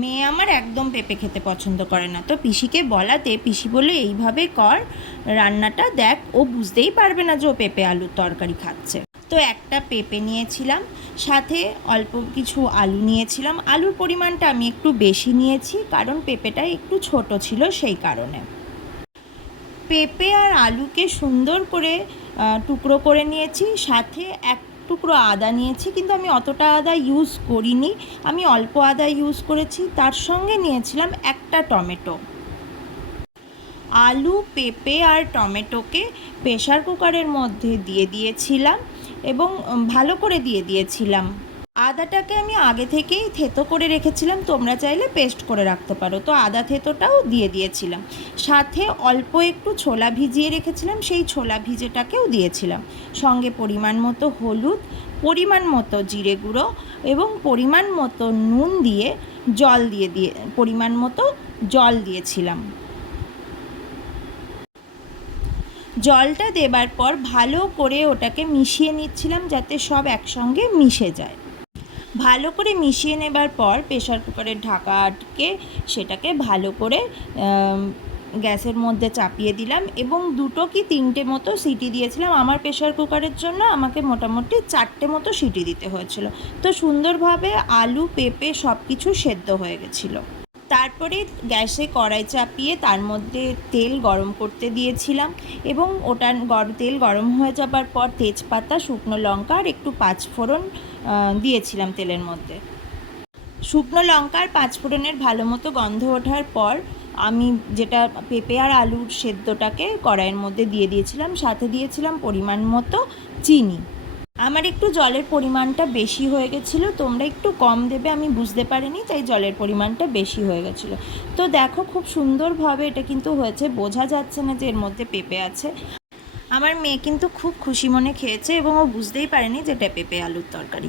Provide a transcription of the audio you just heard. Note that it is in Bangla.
মেয়ে আমার একদম পেঁপে খেতে পছন্দ করে না, তো পিসিকে বলাতে পিসি বলল এইভাবে কর রান্নাটা, দেখ ও বুঝতেই পারবে না যে ও পেঁপে আলুর তরকারি খাচ্ছে। তো একটা পেঁপে নিয়েছিলাম, সাথে অল্প কিছু আলু নিয়েছিলাম। আলুর পরিমাণটা আমি একটু বেশি নিয়েছি, কারণ পেঁপেটা একটু ছোট ছিল সেই কারণে। পেঁপে আর আলুকে সুন্দর করে টুকরো করে নিয়েছি, সাথে এক টুকরো আদা নিয়েছি, কিন্তু আমি অতটা আদা ইউজ করিনি, আমি অল্প আদা ইউজ করেছি। তার সঙ্গে নিয়েছিলাম একটা টমেটো। আলু, পেঁপে আর টমেটোকে প্রেসার কুকারের মধ্যে দিয়ে দিয়েছিলাম এবং ভালো করে দিয়ে দিয়েছিলাম। আদাটাকে আমি আগে থেকেই থেতো করে রেখেছিলাম, তোমরা চাইলে পেস্ট করে রাখতে পারো। তো আদা থেতোটাও দিয়ে দিয়েছিলাম, সাথে অল্প একটু ছোলা ভিজিয়ে রেখেছিলাম, সেই ছোলা ভিজেটাকেও দিয়েছিলাম। সঙ্গে পরিমাণ মতো হলুদ, পরিমাণ মতো জিরে গুঁড়ো এবং পরিমাণ মতো নুন দিয়ে পরিমাণ মতো জল দিয়েছিলাম। জলটা দেবার পর ভালো করে ওটাকে মিশিয়ে নিচ্ছিলাম, যাতে সব একসঙ্গে মিশে যায়। ভালো করে মিশিয়ে নেবার পর প্রেসার কুকারের ঢাকা আটকে সেটাকে ভালো করে গ্যাসের মধ্যে চাপিয়ে দিলাম এবং 2 কি 3টে মতো সিটি দিয়েছিলাম। আমার প্রেসার কুকারের জন্য আমাকে মোটামুটি 4টে মতো সিটি দিতে হয়েছিল। তো সুন্দরভাবে আলু, পেঁপে সব কিছু সেদ্ধ হয়ে গেছিলো। তারপরে গ্যাসে কড়াই চাপিয়ে তার মধ্যে তেল গরম করতে দিয়েছিলাম এবং ওটা তেল গরম হয়ে যাবার পর তেজপাতা, শুকনো লঙ্কা আর একটু পাঁচফোড়ন দিয়েছিলাম তেলের মধ্যে। শুকনো লঙ্কা আর পাঁচফোড়নের ভালো মতো গন্ধ ওঠার পর আমি যেটা পেঁপে আর আলুর সেদ্ধটাকে কড়াইয়ের মধ্যে দিয়ে দিয়েছিলাম, সাথে দিয়েছিলাম পরিমাণ মতো চিনি। আমার একটু জলের পরিমাণটা বেশি হয়ে গেছিলো, তোমরা একটু কম দেবে, আমি বুঝতে পারিনি, তাই জলের পরিমাণটা বেশি হয়ে গেছিলো। তো দেখো খুব সুন্দরভাবে এটা কিন্তু হয়েছে, বোঝা যাচ্ছে না যে এর মধ্যে পেঁপে আছে। আমার মেয়ে কিন্তু খুব খুশি মনে খেয়েছে এবং ও বুঝতেই পারেনি যে এটা পেঁপে আলুর তরকারি।